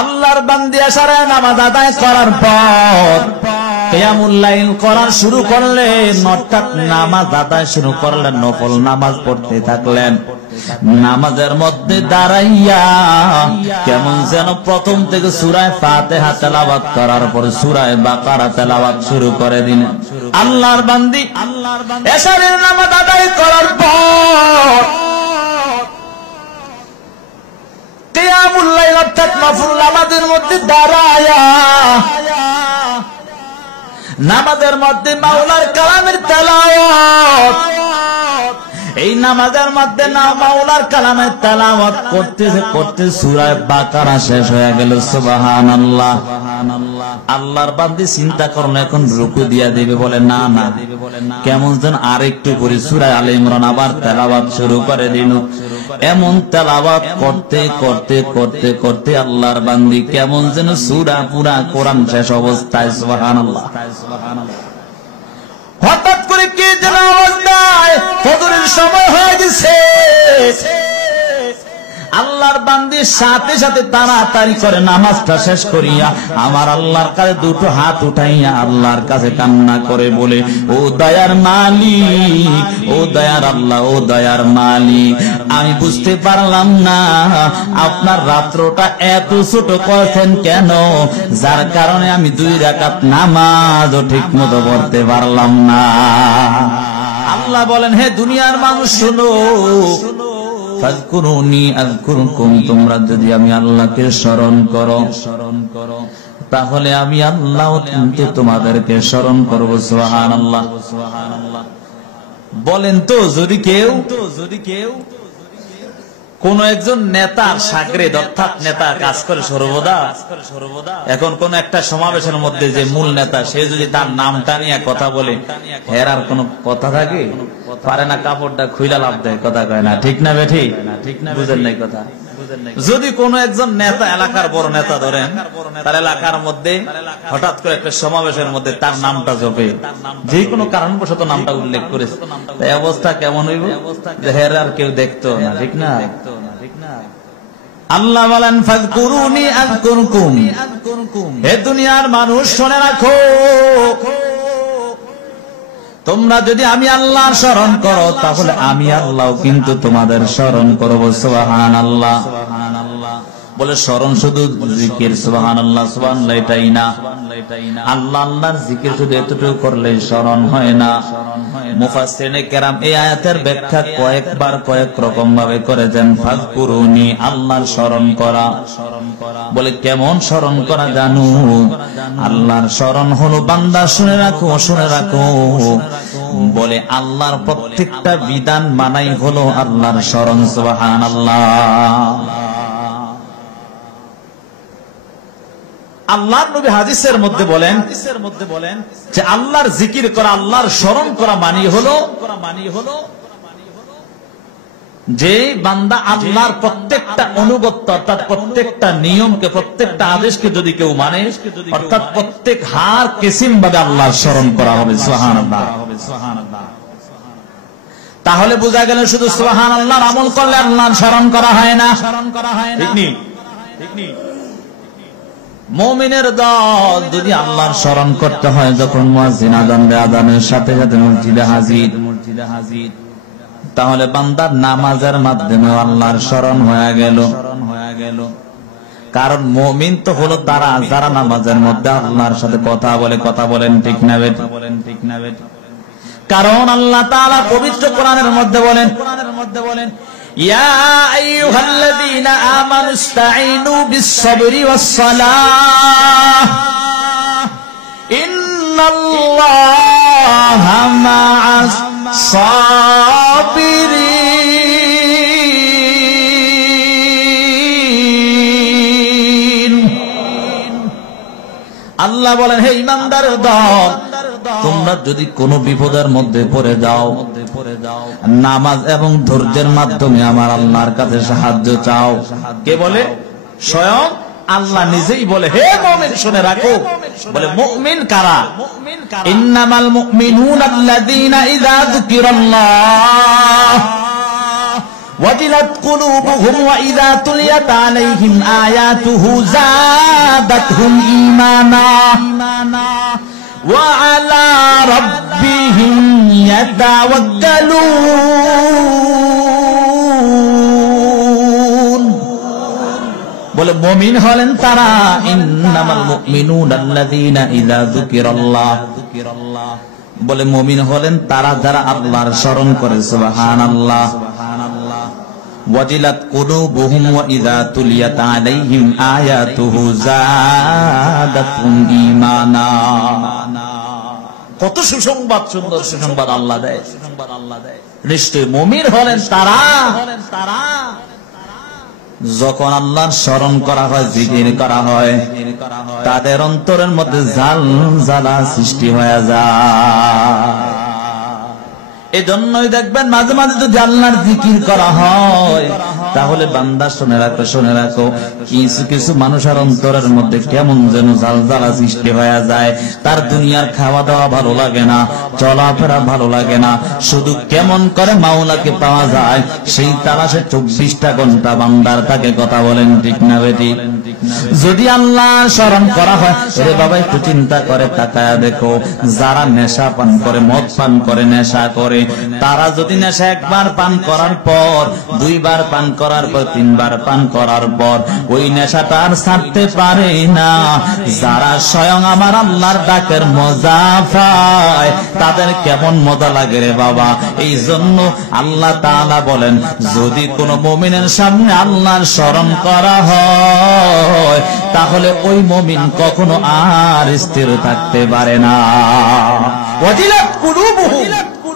আল্লাহর বান্দা এশারে নামাজ আদায় করার পর কিয়ামুল লাইল করা শুরু করলেন, অর্থাৎ নামাজ আদায় শুরু করলেন, নফল নামাজ পড়তে থাকলেন। নামাজের মধ্যে দাঁড়াইয়া কেমন যেন প্রথম থেকে সূরা ফাতিহা তেলাওয়াত করার পর সূরা বাকারা তেলাওয়াত শুরু করে দিলেন। আল্লাহর বান্দি এশারের নামাজ আদায় করার পর কিয়ামুল লাইল অর্থাৎ নফল নামাজের মধ্যে দাঁড়ায়া নামাজের মধ্যে মাওলার কালামের তেলাওয়াত, এই নামাজের মধ্যে না মাওলার কালামের তেলাওয়াত করতেছে করতে সূরা বাকারা শেষ হয়ে গেল। সুবহানাল্লাহ। আল্লাহর বান্দি চিন্তা করলেন এখন রুকু দিয়া দিবে, বলে না না, কেমন যেন আরেকটু করে সূরা আলে ইমরান আবার তেলাওয়াত শুরু করে দিল। এমন তেলাওয়াত করতে করতে করতে করতে আল্লাহর বান্দি কেমন যেন সূরা পুরা কোরআন শেষ অবস্থায়। সুবহানাল্লাহ। হঠাৎ করে কে যেন আওয়াজ দেয় ফজরের সময় হয়ে গেছে। আল্লাহর বান্দি সাথে সাথে তাড়াতাড়ি করে নামাজটা শেষ করিয়া আমার আল্লাহর কাছে দুটো হাত উঠাইয়া আল্লাহর কাছে কান্না করে বলে, ও দয়ার মালিক, ও দয়ার আল্লাহ, ও দয়ার মালিক, আমি বুঝতে পারলাম না আপনার রাত্রটা এত ছোট করেছেন কেন, যার কারণে আমি 2 রাকাত নামাজও ঠিক মতো পড়তে পারলাম না। আল্লাহ বলেন, হে দুনিয়ার মানুষ শোনো, ফাযকুরুনি আযকুরকুম, তোমরা যদি আমি আল্লাহকে স্মরণ করো তাহলে আমি আল্লাহ কিন্তু তোমাদেরকে স্মরণ করব। সুবহানাল্লাহ। বলেন তো যদি কেউ কোন একজন নেতার শাগরেদ অর্থাৎ নেতা কাজ করে সর্বদা, এখন কোন একটা সমাবেশের মধ্যে যে মূল নেতা সে যদি তার নামটা নিয়ে কথা বলে, এর আর কোন কথা থাকে? পারে না, কাপড়টা খুইলা লাভ দেয়, কথা কয় না, ঠিক না বেঠি? বুঝেন নাই কথা? যদি কোন একজন নেতা, এলাকার বড় নেতা ধরেন, তার এলাকার মধ্যে হঠাৎ করে একটা সমাবেশের মধ্যে তার নামটা জপে, যে কোনো কারণবশত নামটা উল্লেখ করেছে, এই অবস্থা কেমন হইব? হের আর কেউ দেখতো না, ঠিক না? আল্লাহ বলেন, ফাযকুরুনি আযকুরকুম, হে দুনিয়ার মানুষ শুনে রাখো, তোমরা যদি আমি আল্লাহর স্মরণ করো তাহলে আমি আল্লাহ কিন্তু তোমাদের স্মরণ করব। সুবহানাল্লাহ। বলে স্মরণ শুধু জিকির, সুবহানাল্লাহ সুবহানাল্লাহ এটাই না, আল্লাহ আল্লাহর জিকির শুধু এতটুকু করলে স্মরণ হয় না। মুফাসসিরিনে কেরাম এই আয়াতের ব্যাখ্যা কয়েকবার কয়েক রকম ভাবে করেছেন। ফাযকুরুনি, আল্লাহর স্মরণ করা, বলে কেমন স্মরণ করা জানো? আল্লাহর স্মরণ হলো, বান্দা শুনে রাখো, শুনে রাখো, বলে আল্লাহর প্রত্যেকটা বিধান মানাই হলো আল্লাহর স্মরণ। সুবহানাল্লাহ। আল্লাহর নবী হাদিসের মধ্যে বলেন যে আল্লাহর জিকির করা, আল্লাহর স্মরণ করা মানি হলো যে বান্দা আল্লাহর প্রত্যেকটা অনুগত্য অর্থাৎ প্রত্যেকটা নিয়মকে, প্রত্যেকটা আদেশকে যদি কেউ মানে, অর্থাৎ প্রত্যেক হার কিসিম ভাবে আল্লাহর স্মরণ করা হবে। সুবহানাল্লাহ। তাহলে বোঝা গেল শুধু সুবহানাল্লাহর আমল করলে আল্লাহর স্মরণ করা হয় না, ঠিক নেই? মুমিনের দল যদি আল্লাহর স্মরণ করতে হয়, যখন মুয়াজ্জিন আযান দেয় আযানের সাথে সাথে মসজিদে হাজির, তাহলে বান্দার নামাজের মাধ্যমে আল্লাহর স্মরণ হয়ে গেল। কারণ মুমিন তো হলো তারা যারা নামাজের মধ্যে আল্লাহর সাথে কথা বলে, কথা বলেন ঠিক না বেঠিক? কারণ আল্লাহ তাআলা পবিত্র কোরআনের মধ্যে বলেন, ইয়া আইয়ুহাল্লাযীনা আমানু ইসতাঈনু বিস-সাবরি ওয়াস-সালাহ ইন্নাল্লাহা মা'আস-সাবিরিন। আল্লাহ বলেন, হে ঈমানদারের দল, তোমরা যদি কোনো বিপদের মধ্যে পড়ে যাও, নামাজ এবং ধৈর্যের মাধ্যমে আমার আল্লাহর কাছে সাহায্য চাও। কে বলে? স্বয়ং আল্লাহ নিজেই বলে, হে মুমিন শুনে রাখো। বলে মুমিন কারা? ইন্নামাল মুমিনুনা আল্লাযীনা ইযা যুকিরাল্লাহ ওয়াজিলাত কুলুবুহুম ওয়া ইযা তুলিয়াত আলাইহিম আয়াতুহু যাদাতহুম ঈমানা ওয়া আলা রাব্বিহিম ইয়াতাওয়াক্কালুন। বলে মুমিন হলেন তারা, ইন্নামাল মুমিনুনা আল্লাযীনা ইযা যুকিরাল্লাহ, বলে মুমিন হলেন তারা যারা আল্লাহর স্মরণ করে। সুবহানাল্লাহ। ওয়াজিলাত কুলুবুহুম ওয়া ইযা তুলিয়াত আলাইহিম আয়াতুহু যাদাতহুম ঈমানা। কত সুসংবাদ, সুন্দর সুসংবাদ আল্লাহ দেয়। নিশ্চয় মুমিন হলেন তারা যখন আল্লাহর স্মরণ করা হয়, জিকির করা হয়, তাদের অন্তরের মধ্যে ঝালঝালা সৃষ্টি হয়ে যায়। এজন্যই দেখবেন মাঝে মাঝে যদি আল্লাহর জিকির করা হয়, তাহলে বান্দা শুনে রাখো কিছু কিছু মানুষের অন্তরের মধ্যে কেমন যেন ঝালঝালা সৃষ্টি হয়ে যায়। তার দুনিয়ার খাওয়া দাওয়া ভালো লাগে না, চলাফেরা ভালো লাগে না, শুধু কেমন করে মাওলাকে পাওয়া যায় সেই তালাশে 24টা ঘন্টা বান্দার তাকে কথা বলেন, ঠিক না বেটি? যদি আল্লাহ স্মরণ করা হয়, রে বাবা একটু চিন্তা করে তাকায়া দেখো, যারা নেশা পান করে, মদ পান করে, নেশা করে, তারা যদি নেশা একবার পান করার পর, দুইবার পান করার পর, তিনবার পান করার পর ওই নেশাটা আর ছাড়তে পারে না। যারা স্বয়ং আমার আল্লাহর ডাকের মজা পায়, তাদের কেমন মজা লাগে রে বাবা। এই জন্য আল্লাহ তাআলা বলেন, যদি কোন মুমিনের সামনে আল্লাহর স্মরণ করা হয়, তাহলে ওই মুমিন কখনো আর স্থির থাকতে পারে না। ওয়াজিলাত কুলুবুহুম,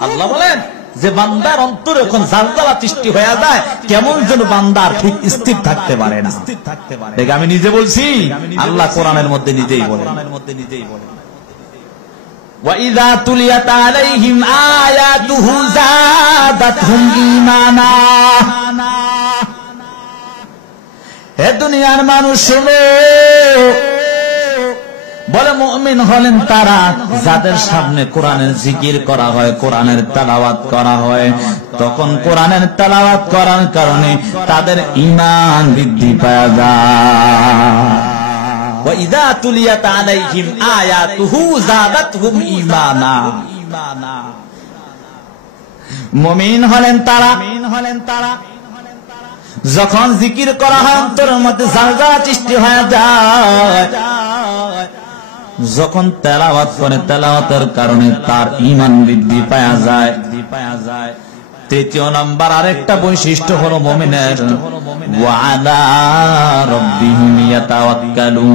আল্লাহ বলেন যে বান্দার অন্তরে যখন ঝালঝালা সৃষ্টি হয়ে যায়, কেমন যেন বান্দার ঠিক স্থির থাকতে পারে না। দেখে আমি নিজে বলছি, আল্লাহ কোরআনের মধ্যে নিজেই বলেন, ওয়া ইযা তুলিয়াত আলাইহিম আয়াতুহু যাদাতহুম ঈমানা। হে দুনিয়ার মানুষ শুনো, বলে মুমিন হলেন তারা যাদের সামনে কোরআনের জিকির করা হয়, কোরআনের তেলাওয়াত করা হয়, তখন কোরআনের তেলাওয়াত করার কারণে তাদের ঈমান বৃদ্ধি পায় যায়। ওয়া ইযা তুলিয়াত আলাইহিম আয়াতুহু যাদাতহুম ঈমানা। মুমিন হলেন তারা যখন জিকির করা হয় অন্তরের মধ্যে ঝালঝালা সৃষ্টি হয়ে যায়, যখন তেলাওয়াত করে তেলাওয়াতের কারণে তার ঈমান বৃদ্ধি পাওয়া যায়। তৃতীয় নাম্বার আরেকটা বৈশিষ্ট্য হলো মুমিনের, ওয়া আলা রাব্বিহিম ইয়াতাওয়াক্কালুন।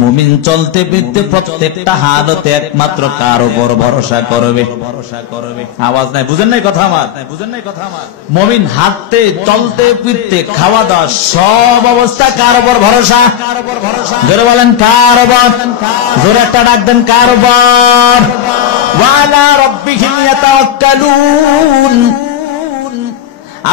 মুমিন চলতে ফিরতে প্রত্যেকটা হালতে একমাত্র কার উপর ভরসা করবে। আওয়াজ নাই, বুঝেন নাই কথা আমার? মুমিন হাঁটতে, চলতে ফিরতে, খাওয়া দাওয়া সব অবস্থা কার উপর ভরসা? জোরে বলেন কার উপর? জোরে একটা ডাক দেন, কার উপর? ওয়া আলা রাব্বিহিম ইয়াতাওয়াক্কালুন।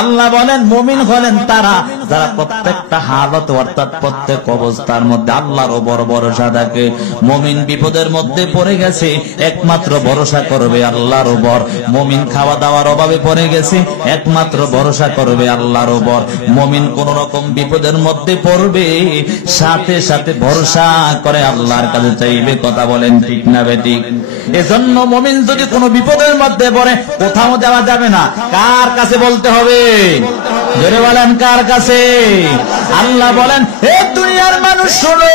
আল্লাহ বলেন মুমিন হলেন তারা যারা প্রত্যেকটা হালত অর্থাৎ প্রত্যেক অবস্থার মধ্যে আল্লাহর উপর ভরসা থাকে। মুমিন বিপদের মধ্যে পড়ে গেছে, একমাত্র ভরসা করবে আল্লাহর উপর। মুমিন খাওয়া দাওয়ার অভাবে পড়ে গেছে, একমাত্র ভরসা করবে আল্লাহর উপর। মুমিন কোন রকম বিপদের মধ্যে পড়বে, সাথে সাথে ভরসা করে আল্লাহর কাছে চাইবে। কথা বলেন ঠিক না বেঠিক? এজন্য মুমিন যদি কোনো বিপদের মধ্যে পড়ে, কোথাও যাওয়া যাবে না, কার কাছে বলতে হবে? জোরে বলেন কার কাছে? আল্লাহ বলেন, হে দুনিয়ার মানুষ শোনো,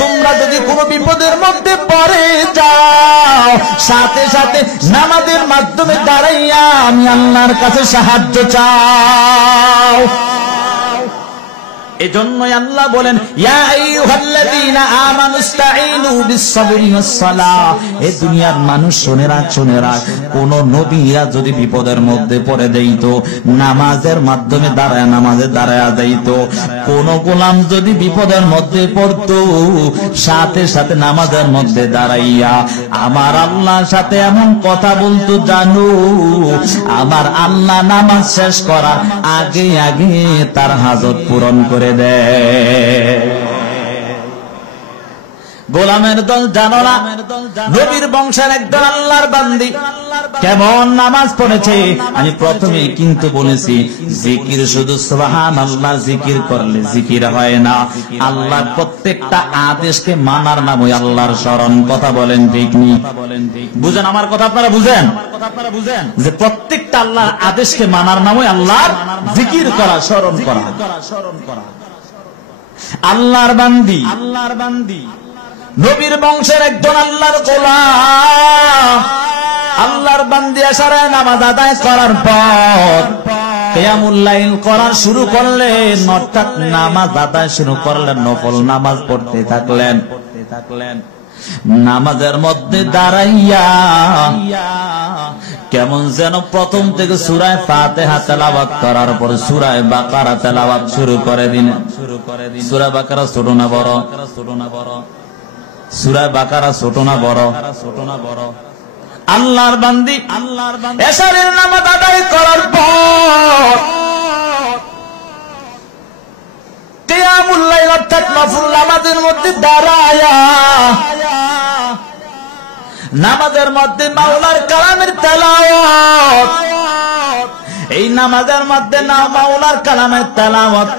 তোমরা যদি কোনো বিপদের মধ্যে পড়ে যাও, সাথে সাথে নামাজের মাধ্যমে দাঁড়াইয়া আমি আল্লাহর কাছে সাহায্য চাও। এজন্যই আল্লাহ বলেন, ইয়া আইয়ুহাল্লাযীনা আমানুস্তাঈনু বিস-সাবরি ওয়াস-সালাহ। এই দুনিয়ার মানুষ শুনে রাখ, কোন নবীরা যদি বিপদের মধ্যে পড়ে যাইত, নামাজের মাধ্যমে নামাজে দাঁড়ায়া যাইত। কোন গোলাম যদি বিপদের মধ্যে পড়তো, সাথে সাথে নামাজের মধ্যে দাঁড়াইয়া আমার আল্লাহর সাথে এমন কথা বলতো, জানো আমার আল্লাহ নামাজ শেষ করার আগে আগে তার হাজত পূরণ করে দেয়। গোলামের দল জানো না, নবীর বংশের একজন আল্লাহর বান্দি কেমন নামাজ পড়েছে। আমি প্রথমে কিন্তু বলেছি জিকির শুধু সুবহানাল্লাহ জিকির করলে জিকির হয় না, আল্লাহর প্রত্যেকটা আদেশকে মানার নামই আল্লাহর স্মরণ। কথা বলেন ঠিক নি? বুঝেন আমার কথা? আপনারা বুঝেন যে প্রত্যেকটা আল্লাহর আদেশকে মানার নামই আল্লাহর জিকির করা, স্মরণ করা। আল্লাহর বান্দি নবীর বংশের একজন আল্লাহর গোলাম, আল্লাহর বান্দি আশারায় নামাজ আদায় করার পর কিয়ামুল লাইল করা শুরু করলেন, অর্থাৎ নামাজ আদায় শুরু করলেন, নফল নামাজ পড়তে থাকলেন। নামাজের মধ্যে দাঁড়াইয়া কেমন যেন প্রথম থেকে সূরা ফাতিহা তেলাওয়াত করার পর সূরা বাকারা তেলাওয়াত শুরু করে দিলেন। সূরা বাকারা ছোট না বড়? সূরা বাকারা ছোট না বড়? আল্লাহর বান্দি এশারের নামাজ আদায় করার পর কিয়ামুল লাইল অর্থাৎ নফল নামাজের মধ্যে দাঁড়ায়া নামাজের মধ্যে মাওলার কালামের তেলাওয়াত, এই নামাজের মধ্যে না মাওলার কালামের তেলাওয়াত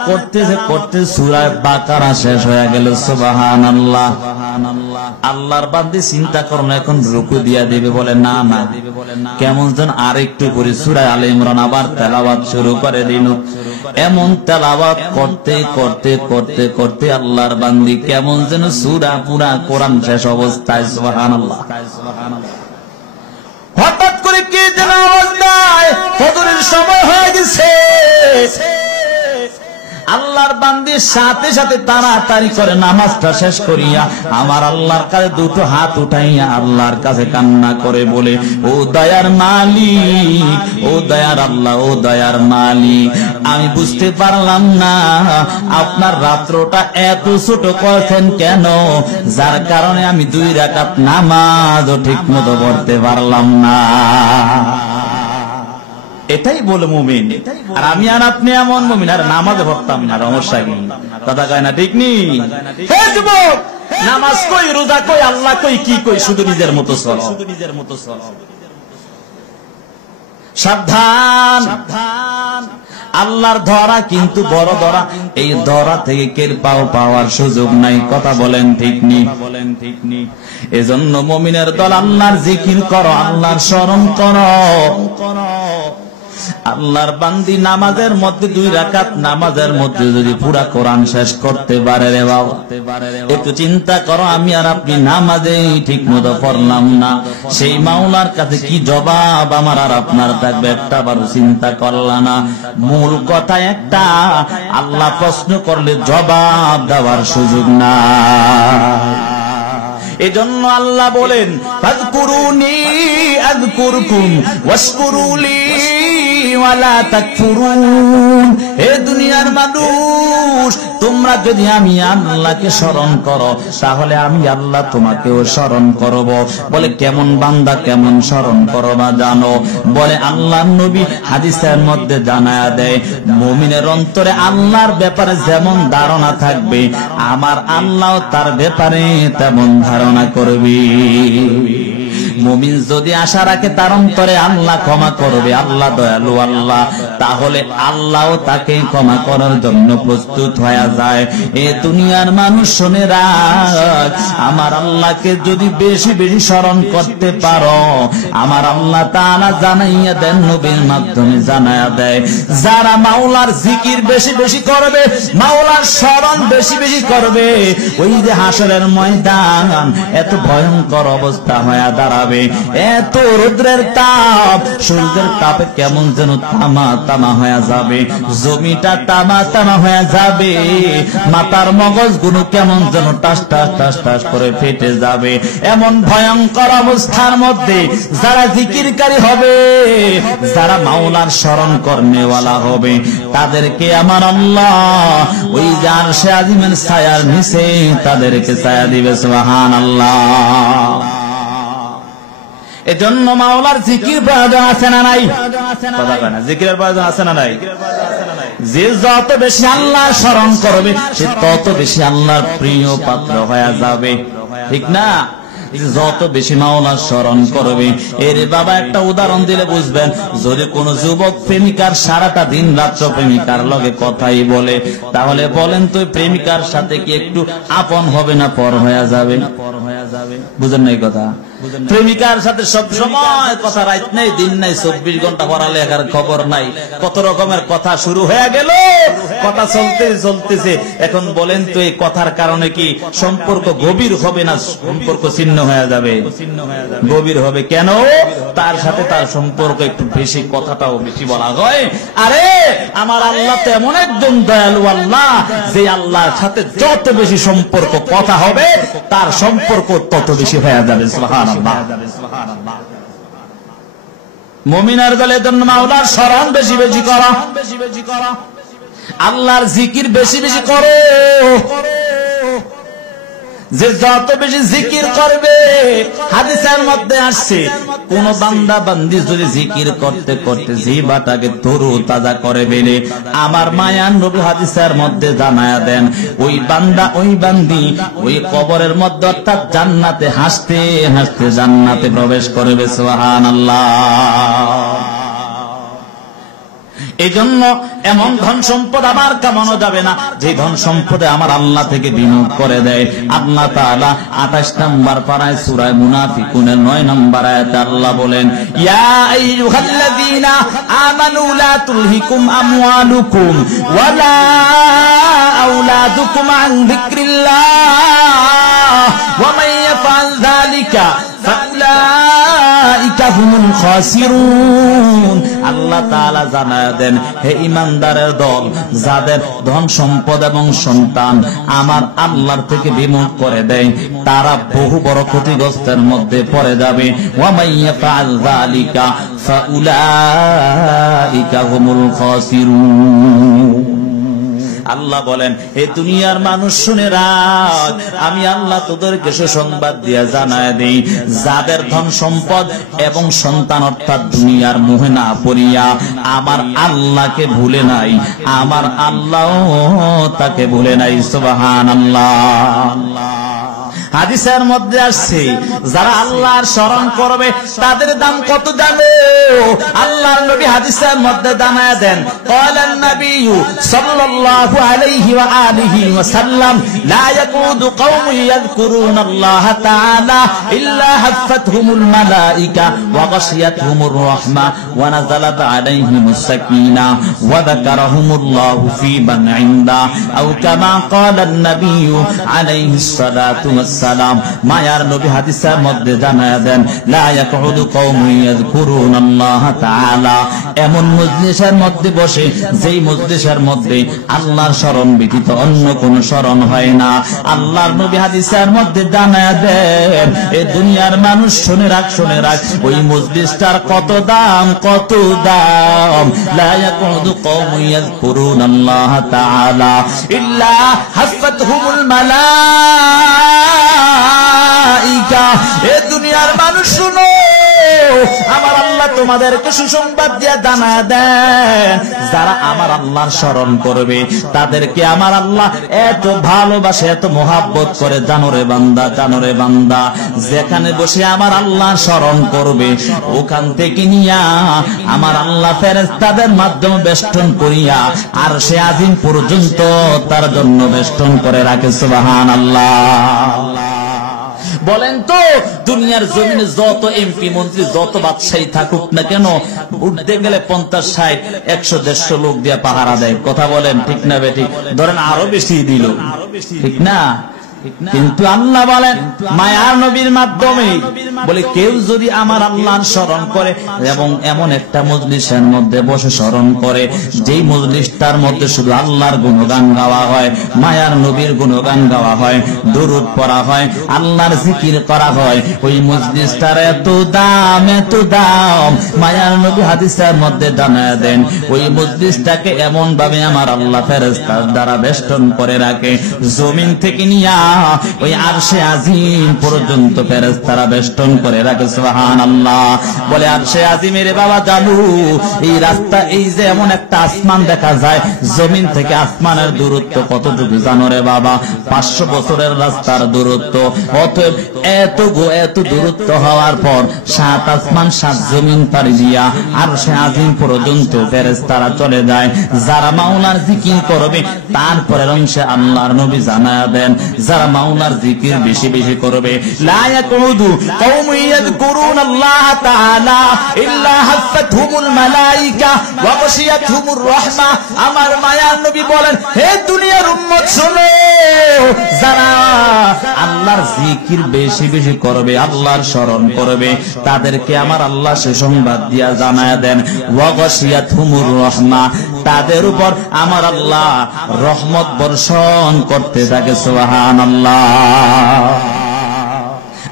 করতে সূরা বাকারা শেষ হয়ে গেল। সুবহানাল্লাহ। আল্লাহর বান্দি চিন্তা করুন এখন রুকু দিয়া দিবে, বলে না না, কেমন যেন আরেকটু করে সূরা আলে ইমরান আবার তেলাওয়াত শুরু করে দিল। এমন তেলাওয়াত করতে করতে করতে করতে আল্লাহর বান্দি কেমন যেন সূরা পুরা কোরআন শেষ অবস্থায়। সুবহানাল্লাহ। হঠাৎ করে কে যেন আওয়াজ দেয় ফজরের সময় হয়ে গেছে। আল্লাহর বান্দির সাথে সাথে তাড়াতাড়ি করে নামাজটা শেষ করিয়া আমার আল্লাহর কাছে দুটো হাত উঠাইয়া আল্লাহর কাছে কান্না করে বলে, ও দয়ার মালিক, ও দয়ার আল্লাহ, ও দয়ার মালিক, আমি বুঝতে পারলাম না আপনার রাত্রটা এত ছোট করেছেন কেন, যার কারণে আমি 2 রাকাত নামাজও ঠিক মতো পড়তে পারলাম না। এটাই বলে মুমিন। আর আমি আর আপনি এমন মুমিন আর নামাজে পড়তাম না, সমস্যা কি? কথা কয় না ঠিক নি? হে যুবক, নামাজ কই, রোজা কই, আল্লাহ কই, কি কই, শুধু নিজের মতো চল। সাবধান, আল্লাহর ধরা কিন্তু বড় ধরা, এই ধরা থেকে কের পাওয়ার সুযোগ নাই। কথা বলেন ঠিক নি? এজন্য মুমিনের দল আল্লাহর জিকির করো, আল্লাহর স্মরণ করো। আল্লাহর বান্দি নামাজের মধ্যে 2 রাকাত নামাজের মধ্যে যদি পুরা কোরআন শেষ করতে পারে রে বাবা, একটু চিন্তা করো আমি আর আপনি নামাজে ঠিক মতো পড়লাম না, সেই মাওলার কাছে কি জবাব আমার আর আপনার থাকবে? একটা বারো চিন্তা করলা না? মূল কথা একটা, আল্লাহ প্রশ্ন করলে জবাব দেওয়ার সুযোগ না। এজন্য আল্লাহ বলেন, ফাযকুরুনি আযকুরকুম ওয়াশকুরুলি ওয়ালা তাকফুরুন। হে দুনিয়ার মানুষ, তোমরা যদি আমি আল্লাহকে স্মরণ করো তাহলে আমি আল্লাহ তোমাকেও স্মরণ করব। বলে কেমন বান্দা কেমন স্মরণ করবা জানো? বলে আল্লাহর নবী হাদিসের মধ্যে জানায়া দেয়, মুমিনের অন্তরে আল্লাহর ব্যাপারে যেমন ধারণা থাকবে আমার আল্লাহ তার ব্যাপারে তেমন ধারণা করবে। মুমিন যদি আশা রাখে তার অন্তরে আল্লাহ ক্ষমা করবে, আল্লাহ দয়ালু আল্লাহ, তাহলে আল্লাহও তাকে ক্ষমা করার জন্য প্রস্তুত হয়ে যায়। এ দুনিয়ার মানুষ শুনে রাখ, আমার আল্লাহকে যদি বেশি বেশি স্মরণ করতে পারো, আমার আল্লাহ তাআলা জানাইয়া দেন, নবীর মাধ্যমে জানাইয়া দেয়, যারা মাওলার জিকির বেশি বেশি করবে, মাওলার স্মরণ বেশি বেশি করবে, ওই যে হাসরের ময়দান এত ভয়ঙ্কর অবস্থা হয়ে দাঁড়াবে, এত রৌদ্রের তাপ, সূর্যের তাপে কেমন যেন তামা তামা হয়ে যাবে, জমিটা তামা তামা হয়ে যাবে, মাথার মগজগুলো কেমন যেন টাস টাস টাস টাস করে ফেটে যাবে। এমন ভয়ঙ্কর অবস্থার মধ্যে যারা জিকিরকারী হবে, যারা মাওলার স্মরণ করনেওয়ালা হবে, তাদেরকে আমার আল্লাহ ওই যে আরশে আজিমের ছায়ার নিচে তাদেরকে ছায়া দিবে। সুবহানাল্লাহ। এজন্য মাওলার জিকির প্রয়োজন আছে না নাই? কথা কয় না, জিকিরের প্রয়োজন আছে না নাই? যে যত বেশি আল্লাহ স্মরণ করবে সে তত বেশি আল্লাহর প্রিয় পাত্র হয়ে যাবে। ঠিক না? যত বেশি মাওলার স্মরণ করবে। এর বাবা একটা উদাহরণ দিলে বুঝবেন, যদি কোন যুবক প্রেমিকার সারাটা দিন রাত্র প্রেমিকার লগে কথাই বলে, তাহলে বলেন তো প্রেমিকার সাথে কি একটু আপন হবে না পর হয়ে যাবে? বুঝেন নাই কথা? প্রেমিকার সাথে সব সময় কথা, রাত নেই দিন নাই, 24 ঘন্টা পড়ালেখার খবর নাই, কত রকমের কথা শুরু হয়ে গেল, কথা চলতেছে। এখন বলেন তো এই কথার কারণে কি সম্পর্ক গভীর হবে না সম্পর্ক ছিন্ন হয়ে যাবে? গভীর হবে। কেন? তার সাথে তার সম্পর্ক একটু বেশি, কথাটাও বেশি বলা হয়। আরে আমার আল্লাহ তো এমন একজন দয়ালু আল্লাহ, যে আল্লাহর সাথে যত বেশি সম্পর্ক কথা হবে তার সম্পর্ক তত বেশি হয়ে যাবে। সুবহানাল্লাহ। মুমিনের দলের জন্য মাওলার স্মরণ বেশি বেশি করা, আল্লাহর জিকির বেশি বেশি করো। যে যত বেশি জিকির করবে, হাদিসের মধ্যে আসছে কোন বান্দা বান্দি যদি জিকির করতে করতে জিহ্বাটাকে তরু তাজা করে বেলে, আমার মায়ার নবী হাদিসের মধ্যে জানায়া দেন, ওই বান্দা ওই বান্দি ওই কবরের মধ্যে অর্থাৎ জান্নাতে হাসতে হাসতে জান্নাতে প্রবেশ করবে। সুবহানাল্লাহ। এই জন্য এমন ধন সম্পদ আমার কামানো যাবে না যে ধন সম্পদে আমার আল্লাহ থেকে বিমুখ করে দেয়। আল্লাহ তাআলা 28 নম্বর পারায় সূরা মুনাফিকুনের 9 নম্বর আয়াতে আল্লাহ বলেন, ইয়া আইয়ুহাল্লাযীনা আমানু লা তুলহিকুম আমওয়ালুকুম ওয়ালা আওলাদুকুম আন যিকরিল্লাহ ওয়া মান ইয়াফআল যালিকা ফাউলাইকা হুমুল খাসিরুন। আল্লাহ তাআলা জানায় দেন, হে ঈমানদারের দল, যাদের ধন সম্পদ এবং সন্তান আমার আল্লাহর থেকে বিমুখ করে দেয়, তারা বহু বড় ক্ষতিগ্রস্তের মধ্যে পড়ে যাবে। ওয়া মান ইয়াফআল যালিকা ফাউলাইকা হুমুল খাসিরুন। আল্লাহ বলেন, হে দুনিয়ার মানুষ শুনে রাখ, আমি আল্লাহ তোদেরকে সুসংবাদ দিয়ে জানায় দেই, যাদের ধন সম্পদ এবং সন্তান অর্থাৎ দুনিয়ার মোহে না পড়িয়া আমার আল্লাহকে ভুলে নাই, আমার আল্লাহ তাকে ভুলে নাই। সুবহানাল্লাহ। হাদিসের মধ্যে আসছে, যারা আল্লাহর স্মরণ করবে তাদের দাম কত জানো? আল্লাহর নবী হাদিসের মধ্যে জানায় দেন, ক্বালান নাবিয়্যু সাল্লাল্লাহু আলাইহি ওয়া আলিহি ওয়া সাল্লাম, লা ইয়াকুদু কওমুন ইয়াযকুরুনাল্লাহ তাআলা ইল্লা হাফাতহুমুল মালায়েকা ওয়া গাশিয়াতহুমুর রাহমা ওয়া নাযালাত আলাইহিমুস সাকিনাহ ওয়া যাকারাহুমুল্লাহু ফী মান ইনদা আও কামা ক্বালান নাবিয়্যু আলাইহিস সালাতু ওয়াস সালাম। মায়ার নবী হাদিসের মধ্যে জানায়া দেন, লা ইয়াকুদু কওমুন ইয়াযকুরুনাল্লাহ তাআলা, এমন মজলিসের মধ্যে বসে যেই মজলিসের মধ্যে আল্লাহর স্মরণ ব্যতীত অন্য কোন স্মরণ হয় না। আল্লাহর নবী হাদিসের মধ্যে জানায়া দেন, এই দুনিয়ার মানুষ শুনে রাখ, শুনে রাখ, ওই মজলিসটার কত দাম, কত দাম। লা ইয়াকুদু কওমুন ইয়াযকুরুনাল্লাহ তাআলা ইল্লা হাফাতহুমুল মালায়েকা। এ দুনিয়ার মানুষ শুনো, আমার আল্লাহ তোমাদেরকে সুসংবাদ দিয়ে জানা দেন, যারা আমার আল্লাহর স্মরণ করবে তাদেরকে আমার আল্লাহ এত ভালোবাসে, এত মোহাব্বত করে। জানোরে বান্দা, জানোরে বান্দা, যেখানে বসে আমার আল্লাহর স্মরণ করবে ওখান থেকে নিয়া আমার আল্লাহ ফেরেশতাদের মাধ্যমে বেষ্টন করিয়া আর সে আজিম পর্যন্ত তার জন্য বেষ্টন করে রাখে। সুবহানাল্লাহ। বলেন তো, দুনিয়ার জমিনে যত এমপি মন্ত্রী যত বাদশাহী থাকুক না কেন, উঠতে গেলে 50, 60, 100, 150 লোক দিয়ে পাহারা দেয়। কথা বলেন ঠিক না বেঠিক? ধরেন আরো বেশি দিল, ঠিক না? কিন্তু আল্লাহ বলেন মায়ার নবীর মাধ্যমে, বলে কেউ যদি আমার আল্লাহর স্মরণ করে এবং এমন একটা মজলিসের মধ্যে বসে স্মরণ করে যেই মজলিসটার মধ্যে শুধু আল্লাহর গুণগান গাওয়া হয়, মায়ার নবীর গুণগান গাওয়া হয়, দরুদ পড়া হয়, আল্লাহর জিকির করা হয়, ওই মজলিসটার এত দাম, এত দাম। মায়ার নবী হাদিসের মধ্যে জানায় দেন, ওই মজলিসটাকে এমন ভাবে আমার আল্লাহ ফেরেশতার দ্বারা বেষ্টন করে রাখে, জমিন থেকে নিয়া ওই আরশে আজিম পর্যন্ত ফেরেশতারা বেষ্টন করে রাখে। সুবহানাল্লাহ। বলে আরশে আজিমের বাবা জানু, এই রাস্তা, এই যে এমন একটা আসমান দেখা যায়, জমিন থেকে আসমানের দূরত্ব কতটুকু জানো রে বাবা? 500 বছরের রাস্তার দূরত্ব। অতএব এত দূরত্ব হওয়ার পর 7 আসমান 7 জমিন পাড়ি দিয়া আরশে আজিম পর্যন্ত ফেরেশতারা চলে যায়। যারা মাওলার জিকির করবে তারপরের অংশে আল্লাহর নবী জানায়া দেন, যারা মাওলার জিকির বেশি বেশি করবে, লা ইয়াকুদু কওমুন ইয়াযকুরুনাল্লাহ তাআলা ইল্লা হাফাতহুমুল মালায়েকা ওয়া গাশিয়াতহুমুর রাহমা। আমার মায়ার নবী বলেন, হে দুনিয়ার উম্মত শোনো, যারা আল্লাহর জিকির বেশি বেশি করবে, আল্লাহর স্মরণ করবে, তাদেরকে আমার আল্লাহ সে সংবাদ দিয়া জানায়া দেন, ওয়া গাশিয়াতহুমুর রাহমা, তাদের উপর আমার আল্লাহ রহমত বর্ষণ করতে থাকে। সুবহানাল্লাহ।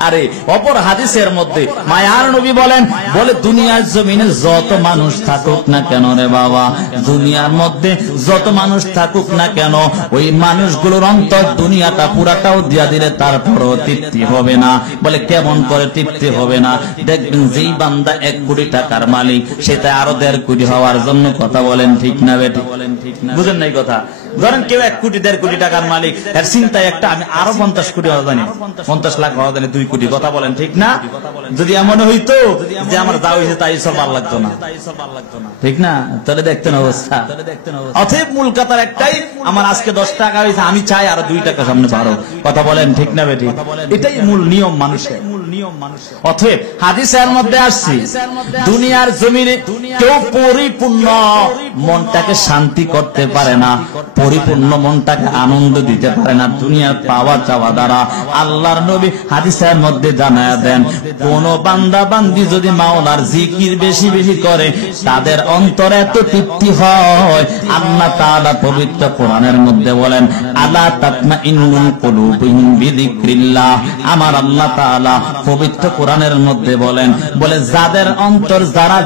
আরে অপর হাদিসের মধ্যে মায়ার নবী বলেন, বলে দুনিয়ার জমিনে যত মানুষ থাকুক না কেন রে বাবা, দুনিয়ার মধ্যে যত মানুষ থাকুক না কেন, ওই মানুষগুলোর অন্তর দুনিয়াটা পুরাটাও দিয়া দিলে তারপরও তৃপ্তি হবে না। বলে কেমন করে তৃপ্তি হবে না? দেখবেন যেই বান্দা 1 কোটি টাকার মালিক, সেটা আরো 1.5 কোটি হওয়ার জন্য কথা বলেন, ঠিক না বেটি? বুঝেন নাই কথা? ধরেন কেউ 1 কোটি 1.5 কোটি টাকার মালিক, এর চিন্তায় একটা আমি আরো 50 কোটি হওয়া জানি, 50 লাখ হওয়া জানি, 2 কোটি। কথা বলেন, ঠিক না? যদি এমন হইতো যে আমার যা হয়েছে তাই সব ভালো লাগতো না, ঠিক না? তাহলে দেখতেন অবস্থা। অতএব মূল কথার একটাই, আমার আজকে 10 টাকা হয়েছে, আমি চাই আরো 2 টাকা সামনে বাড়ো। কথা বলেন, ঠিক না বেটি? এটাই মূল নিয়ম মানুষের। অতএব হাদিসের মধ্যে আসছে, দুনিয়ার জমিনে কেউ পরিপূর্ণ মনটাকে শান্তি করতে পারে না, পরিপূর্ণ মনটাকে আনন্দ দিতে পারে না দুনিয়ার পাওয়া চাওয়া দ্বারা। আল্লাহর নবী হাদিসের মধ্যে জানায়া দেন, কোন বান্দা বান্দি যদি মাওলার জিকির বেশি বেশি করে, তাদের অন্তরে এত তৃপ্তি হয়। আল্লাহ তাআলা পবিত্র কোরআনের মধ্যে বলেন, আলা তাতমাইন্নুল কুলুবুহুম বিযিকরিল্লাহ। আমার আল্লাহ তাআলা পবিত্র কোরআনের মধ্যে বলেন, বলে যাদের অন্তর, যারা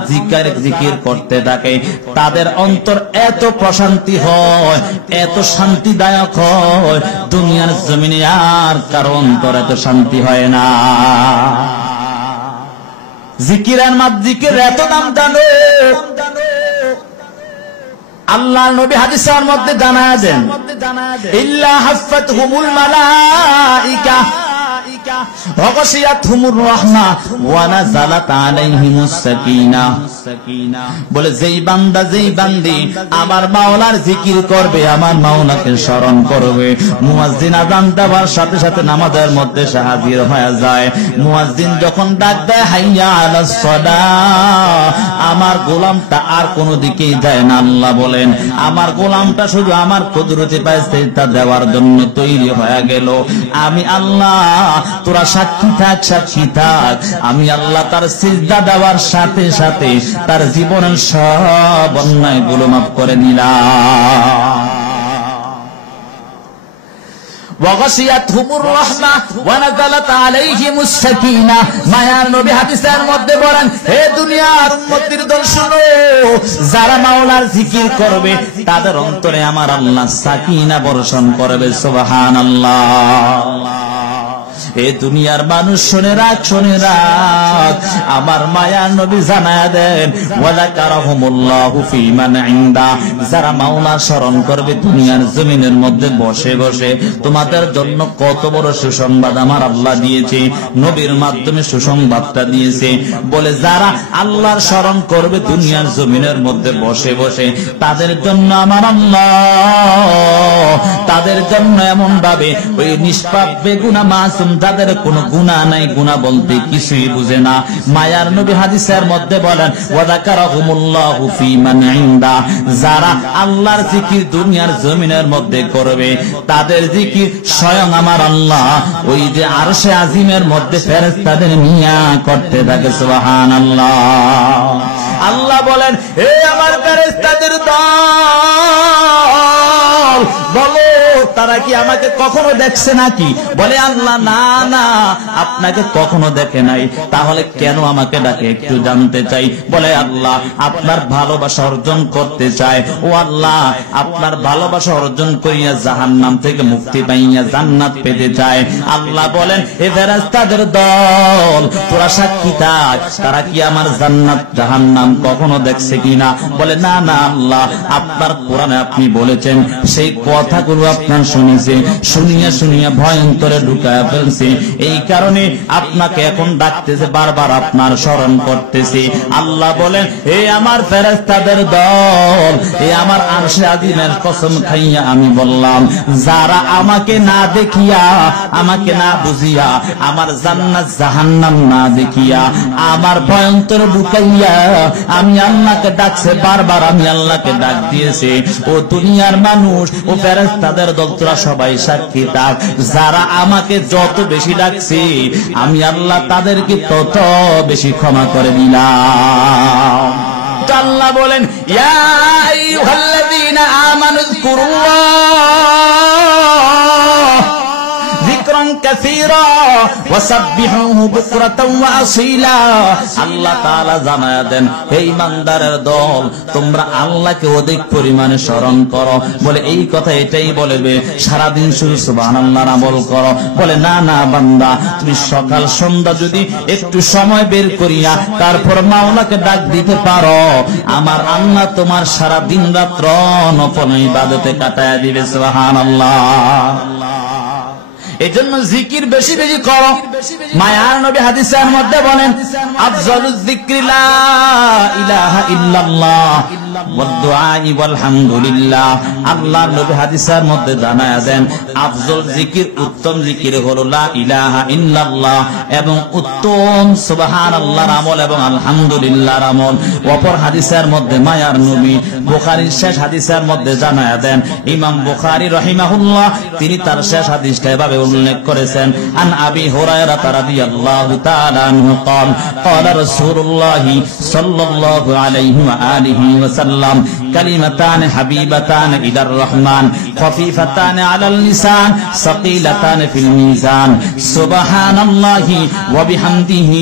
জিকির করতে থাকে, তাদের অন্তর এত প্রশান্তি হয়, এত শান্তিদায়ক হয়, দুনিয়ার জমিনে আর কারো অন্তর এত শান্তি হয় না। জিকিরের জিকির এত দাম জানো, আল্লাহ নবী হাদিসের মধ্যে জানায়া দেন, ইল্লা হাফাতহুমুল মালায়েকা ওয়া গাশিয়াতহুমুর রাহমা ওয়া নাযালাত আলাইহিমুস সাকিনাহ। বলে যেই বান্দা, যেই বান্দি আমার মাওলার জিকির করবে, আমার মাওলাকে স্মরণ করবে, মুয়াজ্জিন আযান দেওয়ার সাথে সাথে নামাজের মধ্যে সে হাজির হয়ে যায়। মুয়াজ্জিন যখন ডাক দেয়, হাইয়া আলাস সালাহ, আমার গোলামটা আর কোনো দিকেই যায় না। আল্লাহ বলেন, আমার গোলামটা শুধু আমার কুদরতে পাইছে তা দেওয়ার জন্য তৈরি হয়ে গেল। আমি আল্লাহ, তোরা সাক্ষী থাক, সাক্ষী থাক, আমি আল্লাহ তার সিজদা দেওয়ার সাথে সাথে তার জীবনের সব অন্যায় গুলো মাফ করে নিলাম। ওয়াগাশিয়াতহুমুর রাহমা ওয়া নাযালাত আলাইহিমুস সাকিনা। মায়ার নবী হাদিসের মধ্যে বলেন, হে দুনিয়ার উম্মতের দল শুনো, যারা মাওলার জিকির করবে তাদের অন্তরে আমার আল্লাহ সাকিনা বর্ষণ করবে। সুবহানাল্লাহ। এ দুনিয়ার মানুষ শুনে রাখ, শুনে রাখ, আমার মায়ার নবী জানায়া দেন, ওয়াযাকারাহুমুল্লাহু ফী মান ইনদা। যারা মাওলার স্মরণ করবে দুনিয়ার জমিনের মধ্যে বসে বসে, তোমাদের জন্য কত বড় সুসংবাদ আমার আল্লাহ দিয়েছে, নবীর মাধ্যমে সুসংবাদটা দিয়েছে। বলে যারা আল্লাহর স্মরণ করবে দুনিয়ার জমিনের মধ্যে বসে বসে, তাদের জন্য আমার আল্লাহ, তাদের জন্য এমন ভাবে ওই নিষ্পাপ বেগুনা মাসুম, যাদের কোনো গুনাহ নাই, গুনাহ বলতে কিছুই বুঝে না, মায়ার নবী হাদিসের মধ্যে বলেন, ওয়াযাকারাহুমুল্লাহু ফী মান ইনদা। যারা আল্লাহর জিকির দুনিয়ার জমিনের মধ্যে করবে, তাদের জিকির স্বয়ং আমার আল্লাহ ওই যে আরশে আজিমের মধ্যে ফেরেশতাদের নিয়া করতে থাকে। সুবহানাল্লাহ। আল্লাহ বলেন, হে আমার ফেরেশতাদের দল, বলো তারা কি আমাকে কখনো দেখছে নাকি? বলে আল্লাহ না না, আপনাকে কখনো দেখে নাই, তাহলে কেন আমাকে ডাকে একটু জানতে চাই। বলে আল্লাহ আপনার ভালোবাসা অর্জন করতে চায়। ও আল্লাহ আপনার ভালোবাসা অর্জন করিয়া জাহান্নাম থেকে মুক্তি পাইয়া জান্নাত পেতে চায়। আল্লাহ বলেন এ ফেরেশতাদের দল, তোরা সাক্ষী থাক, তারা কি আমার জান্নাত জাহান্নাম কখনো দেখছে কিনা? বলে না না আল্লাহ, আপনার কোরআনে আপনি বলেছেন, সেই কথাগুলো আপনার শুনেছে, শুনিয়া শুনিয়া ভয়ন্তরে ঢুকায় ফেলছে, এই কারণে আপনাকে এখন ডাকতেছে, বারবার আপনার স্মরণ করতেছে। আল্লাহ বলেন এ আমার ফেরেশতাদের দল, এ আমার আরশে আজিমের কসম খাইয়া আমি বললাম, যারা আমাকে না দেখিয়া, আমাকে না বুঝিয়া, আমার জান্নাত জাহান্নাম না দেখিয়া, আমার ভয়ন্তর ঢুকাইয়া আমি আল্লাহকে ডাকছে, বারবার আমি আল্লাহকে ডাক দিয়েছে, ও দুনিয়ার মানুষ, ও ফেরেশতাদের দল, তোরা সবাই সাক্ষী থাক, যারা আমাকে যত বেশি ডাকছে আমি আল্লাহ তাদেরকে তত বেশি ক্ষমা করে দিলাম। আল্লাহ বলেন ইয়া আইয়ুহাল্লাযীনা আমানু যকুরুল্লাহ যিকরান কাসীরা ওয়াসাব্বিহুহু বুকরাতাও ওয়া আসীলা। আল্লাহ তাআলা জানায়া দেন হে ঈমানদারের দল, তোমরা আল্লাহকে অধিক পরিমাণে স্মরণ করো। বলে এই কথা এটাই বলবে সারা দিন শুধু সুবহানাল্লাহর আমল করো? বলে না না বান্দা, তুমি সকাল সন্ধ্যা যদি একটু সময় বের করিয়া তারপর মাওলাকে ডাক দিতে পারো, আমার আল্লাহ তোমার সারা দিন রাত্র নফল ইবাদতে কাটায়া দিবে। সুবহানাল্লাহ। এজন্য জিকির বেশি বেশি করো। মায়ার নবী হাদিসের মধ্যে বলেন আফজালুয যিকরি লা ইলাহা ইল্লাল্লাহ ওয়াদ দুআই ওয়াল হামদুলিল্লাহ। আল্লাহর নবী হাদিসের মধ্যে জানায়া দেন আফজল জিকির, উত্তম জিকির হলো লা ইলাহা ইল্লাল্লাহ এবং উত্তম সুবহানাল্লাহর আমল এবং আলহামদুলিল্লাহর আমল। অপর হাদিসের মধ্যে মায়ার নবী বুখারীর শেষ হাদিসের মধ্যে জানায়া দেন, ইমাম বুখারী রাহিমাহুল্লাহ তিনি তার শেষ হাদিসটা এভাবে উল্লেখ করেছেন, আন আবি হুরায়রা রাদিয়াল্লাহু তাআলা আনহু قال قال رسول الله صلى الله عليه وآله وسلم كلمتان حبيبتان إلى الرحمن خفيفتان على اللسان ثقيلتان في الميزان سبحان الله وبحمده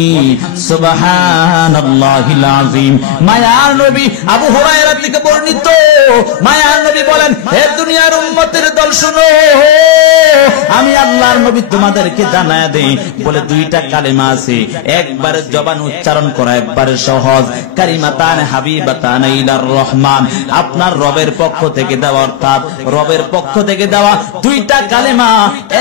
سبحان الله العظيم। মায়ার নবী আবু হুরায়রা থেকে বর্ণিত, মায়ার নবী বলেন হে দুনিয়ার উম্মতের দল শুনো, আমি আল্লাহর নবী তোমাদেরকে জানায়া দেই, বলে দুইটা কালেমা আছে, একবার জবান উচ্চারণ করা একবারে সহজ, কালিমাতান হাবিবাতান ইলার রহমান, আপনার রবের পক্ষ থেকে দেওয়া, অর্থাৎ রবের পক্ষ থেকে দেওয়া দুইটা কালেমা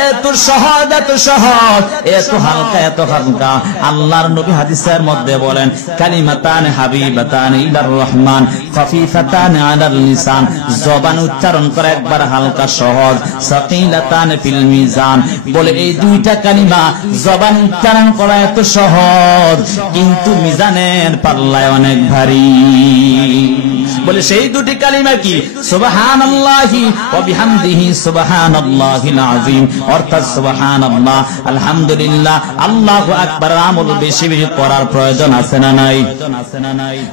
এত সহজ, এত সহজ, এত হালকা, এত হালকা। আল্লাহর নবী হাদিসের মধ্যে বলেন কালিমাতান হাবিবাতান ইলার রহমান খাফিফাতান আলাল লিসান, জবান উচ্চারণ করা একবার হালকা সহজ, সাকিলাতান ফিল মিজান, বলে এই দুইটা কালিমা জবান উচ্চারণ করা এত সহজ কিন্তু মিজানের পাল্লায় অনেক ভারী। বলে সেই দুটি কালিমা কি? সুবহানাল্লাহি ওয়া বিহামদিহি সুবহানাল্লাহিল আযীম, অর্থাৎ সুবহানাল্লাহ, আলহামদুলিল্লাহ, আল্লাহু আকবার আমল বেশি বেশি করার প্রয়োজন আছে না নাই?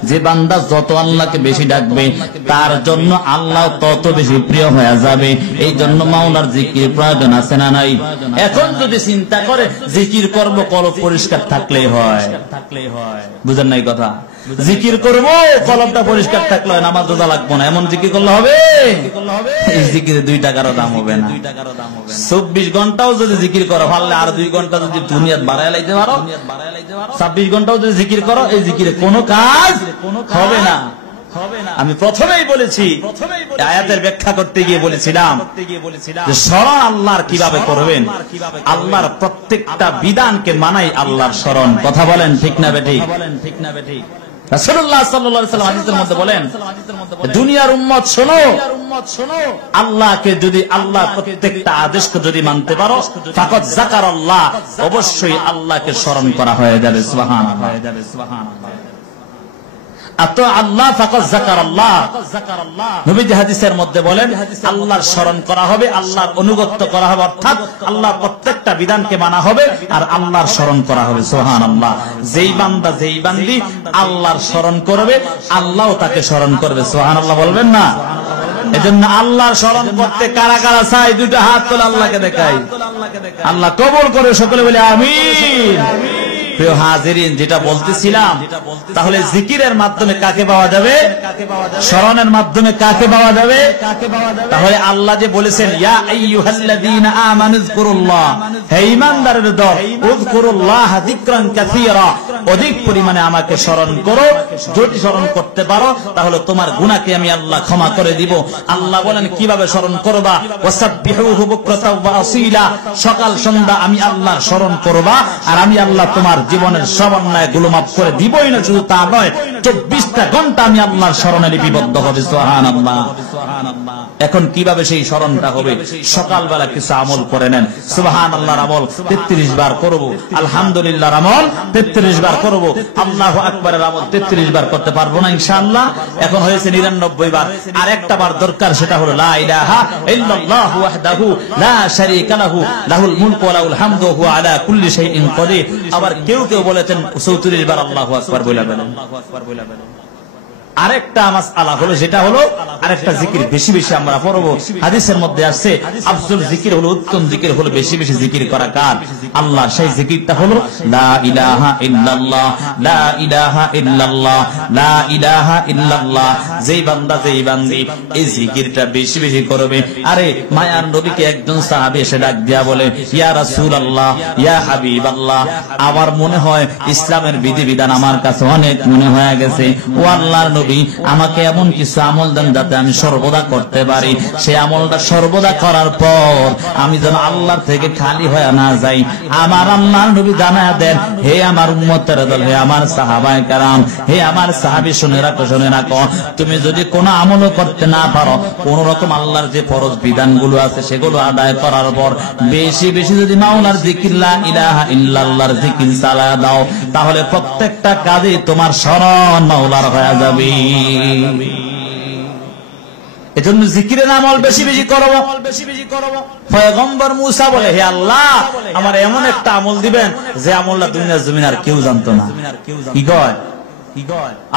যে বান্দা যত আল্লাহকে বেশি ডাকবে তার জন্য আল্লাহ তত বেশি প্রিয় হয়ে যাবে। এই জন্য মাওলার জিকির প্রয়োজন আছে না নাই? এখন যদি চিন্তা করে জিকির করব, কলব পরিষ্কার থাকলেই হয়, বুঝেন নাই কথা? জিকির করব কলবটা পরিষ্কার থাকলে হয়, নামাজ রোজা লাগবে না, এমন জিকির করলে হবে? এই জিকিরে 2 টাকারও দাম হবে না। 24 ঘন্টাও যদি জিকির করো, পারলে আর 2 ঘন্টা যদি দুনিয়াত বাড়ায় লাইতে পারো, 26 ঘন্টাও যদি জিকির করো, এই জিকিরে কোনো কাজ হবে না। আমি প্রথমেই বলেছি, আয়াতের ব্যাখ্যা করতে গিয়ে বলেছিলাম যে স্মরণ আল্লাহর কিভাবে করবেন, আল্লাহর প্রত্যেকটা বিধানকে মানাই আল্লাহর স্মরণ। কথা বলেন ঠিক না বেঠিক? রাসূলুল্লাহ সাল্লাল্লাহু আলাইহি ওয়াসাল্লাম হাদিসের মধ্যে বলেন দুনিয়ার উম্মত শোনো, আল্লাহকে যদি, আল্লাহ প্রত্যেকটা আদেশকে যদি মানতে পারো, ফাকাত যাকারাল্লাহ, অবশ্যই আল্লাহকে স্মরণ করা হয়ে যাবে। সুবহানাল্লাহ। আতো আল্লাহ ফাকাত যাকারাল্লাহ, নবীজি হাদিসের মধ্যে বলেন আল্লাহর স্মরণ করা হবে, আল্লাহর অনুগত্য করা হবে, অর্থাৎ আল্লাহর প্রত্যেকটা বিধানকে মানা হবে আর আল্লাহর স্মরণ করা হবে। সুবহানাল্লাহ। যেই বান্দা, যেই বান্দি আল্লাহর স্মরণ করবে, আল্লাহও তাকে স্মরণ করবে। সুবহানাল্লাহ বলবেন না? এজন্য আল্লাহর স্মরণ করতে কারা কারা চাই দুটো হাত তুলে আল্লাহকে দেখাই, আল্লাহ কবুল করে সকলে বলে আমিন। প্রিয় হাজিরিন, যেটা বলতেছিলাম, তাহলে জিকিরের মাধ্যমে কাকে পাওয়া যাবে? স্মরণের মাধ্যমে কাকে পাওয়া যাবে? তাহলে আল্লাহ যে বলেছেন ইয়া আইয়ুহাল্লাযীনা আমানু যকুরুল্লাহ, হে ঈমানদারের দল, উযকুরুল্লাহ যিকরান কাসীরা, অধিক পরিমাণে আমাকে স্মরণ করো। যদি স্মরণ করতে পারো তাহলে তোমার গুনাহকে আমি আল্লাহ ক্ষমা করে দিব। আল্লাহ বলেন কিভাবে স্মরণ করবা? ওয়াসাব্বিহুহু বুকরাতাও ওয়া আসীলা, সকাল সন্ধ্যা আমি আল্লাহর স্মরণ করবা, আর আমি আল্লাহ তোমার জীবনের সব অন্যায় গুলো মাফ করে দিবই না, শুধু তা নয় 24টা ঘন্টা আমি আল্লাহর স্মরণে লিপিবদ্ধ হবে। সুবহানাল্লাহ। এখন কিভাবে সেই স্মরণটা হবে? সকালবেলা কিছু আমল করে নেন। সুবহানাল্লাহর আমল 33 বার করব, আলহামদুলিল্লাহর আমল 33 বার করব, আল্লাহু আকবারের আমল 33 বার করতে পারবো না ইনশাআল্লাহ? এখন হয়েছে 99 বার। আর একটা বার দরকার, সেটা হলো লা ইলাহা ইল্লাল্লাহু ওয়াহদাহু লা শারীকা লাহু লাহুল মুলকু ওয়া লাহুল হামদু ওয়া হুয়া আলা কুল্লি শাইইন কাদির। আবার কেউ কেউ বলেছেন 34 বার আল্লাহু আকবার বলে বলেন। আরেকটা মাসআলা হলো, যেটা হলো আরেকটা জিকির বেশি বেশি আমরা পড়বো। হাদিসের মধ্যে আছে আফজল জিকির হলো, উত্তম জিকির হলো বেশি বেশি জিকির করা কার? আল্লাহ। সেই জিকিরটা হলো লা ইলাহা ইল্লাল্লাহ, লা ইলাহা ইল্লাল্লাহ, লা ইলাহা ইল্লাল্লাহ। যেই বান্দা যেই বান্দি এই জিকিরটা বেশি বেশি করবে। আরে মায়ার নবীকে একজন সাহাবী এসে ডাক দিয়া বলে ইয়া রাসূলুল্লাহ, ইয়া হাবিবাল্লাহ, আমার মনে হয় ইসলামের বিধিবিধান আমার কাছে অনেক মনে হয়ে গেছে। ও আল্লাহর নবী, আমাকে এমন কিছু আমল দেন যাতে আমি সর্বদা করতে পারি। সেই আমলটা সর্বদা করার পর আমি যেন আল্লাহর থেকে খালি হয়ে না যাই। আমার আল্লাহর নবী জানায়া দেন, হে আমার উম্মতের দল, হে আমার সাহাবায়ে কেরাম, হে আমার সাহাবী, শুনে রাখো, শুনে রাখো, তুমি যদি কোনো আমলও করতে না পারো, কোন রকম আল্লাহর যে ফরজ বিধানগুলো আছে সেগুলো আদায় করার পর বেশি বেশি যদি মাওলার জিকির লা ইলাহা ইল্লাল্লাহর জিকির চালায়া দাও, তাহলে প্রত্যেকটা কাজে তোমার স্মরণ মাওলার হয়ে যাবে। এজন্য জিকিরের আমল বেশি বেশি করব, বেশি বেশি করব। পয়গম্বর মুসা বলে হে আল্লাহ, আমার এমন একটা আমল দিবেন যে আমলটা দুনিয়ার জমিন আর কেউ জানতো না। কি কয়?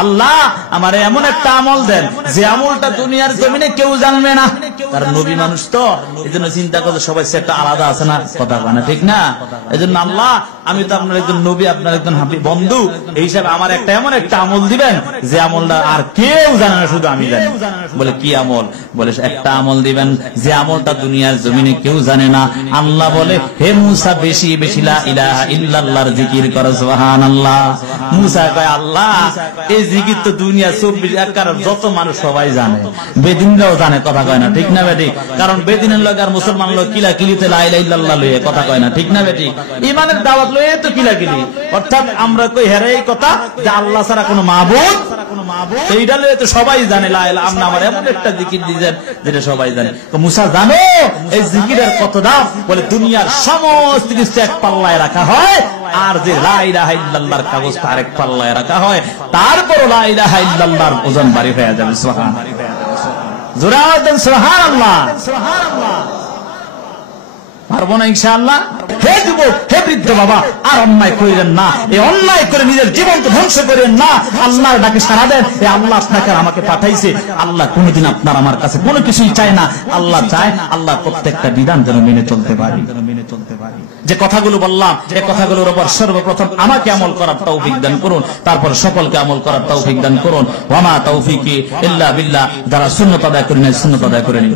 আল্লাহ আমার এমন একটা আমল দেন যে আমলটা দুনিয়ার জমিনে কেউ জানবে না। কারণ নবী মানুষ তো, এই জন্য চিন্তা করতে সবাই একটা আলাদা আছে না, কথা বলে না, ঠিক না? এই জন্য আল্লাহ, আমি তো আপনার একজন নবী, আপনার একজন হাবিব বন্ধু, এই হিসাবে আমার একটা এমন একটা আমল দিবেন যে আমলটা আর কেউ জানে না, শুধু আমি জানি। বলে কি আমল? বলে একটা আমল দিবেন যে আমলটা দুনিয়ার জমিনে কেউ জানে না। আল্লাহ বলে হে মুসা, বেশি বেশি লা ইলাহা ইল্লাল্লাহর জিকির করো। সুবহানাল্লাহ। মুসা কয় আল্লাহ, এই জিকির তো দুনিয়া 24 একার যত মানুষ সবাই জানে, বেদিনরাও জানে, কথা কয় না, ঠিক না বেটি? কারণ বেদিনের লোক আর মুসলমান লোক কিলা কিলিতে লা ইলাহা ইল্লাল্লাহ লয়ে কথা কয় না, ঠিক না বেটি? ইমানের দাওয়াত লয়ে তো কিলা কিলি, অর্থাৎ আমরা কই হেরে এই কথা যে আল্লাহ ছাড়া কোনো মাবুদ, এইটা লয়ে তো সবাই জানে লা ইলাহা। আপনি আমার এমন একটা জিকির দিয়েছেন যেটা সবাই জানে। তো মুসা জানো এই জিকিরের কত দাম? বলে দুনিয়ার সমস্ত কিছু এক পাল্লায় রাখা হয়, আর যে লা ইলাহা ইল্লাল্লাহর কাগজটা আরেক পাল্লায় রাখা হয়, তারপর লা ইলাহা ইল্লাল্লাহর ওজন ভারী হয়ে যাবে। সুবহানাল্লাহ। জোরে আওয়াজ দেন সুবহানাল্লাহ। সুবহানাল্লাহ। পারবো না ইনশাআল্লাহ? হে যুবক, হে বৃদ্ধ বাবা, আর অন্যায় করিলেন না। এই অন্যায় করে নিজের জীবনকে ধ্বংস করেন না। আল্লাহর ডাকে সাড়া দেন। এই আল্লাহ আপনাকে আমাকে পাঠাইছে। আল্লাহ কোনোদিন আপনার আমার কাছে কোনো কিছুই চায় না। আল্লাহ চায় আল্লাহ প্রত্যেকটা বিধান যেন মেনে চলতে পারি। যে কথাগুলো বললাম, এই কথাগুলোর উপর সর্বপ্রথম আমাকে আমল করার তৌফিক দান করুন, তারপর সকলকে আমল করার তৌফিক দান করুন। ওয়া মা তৌফিকি ইল্লা বিল্লাহ। যারা সুন্নাত আদায় করেন, সুন্নাত আদায় করে নিন।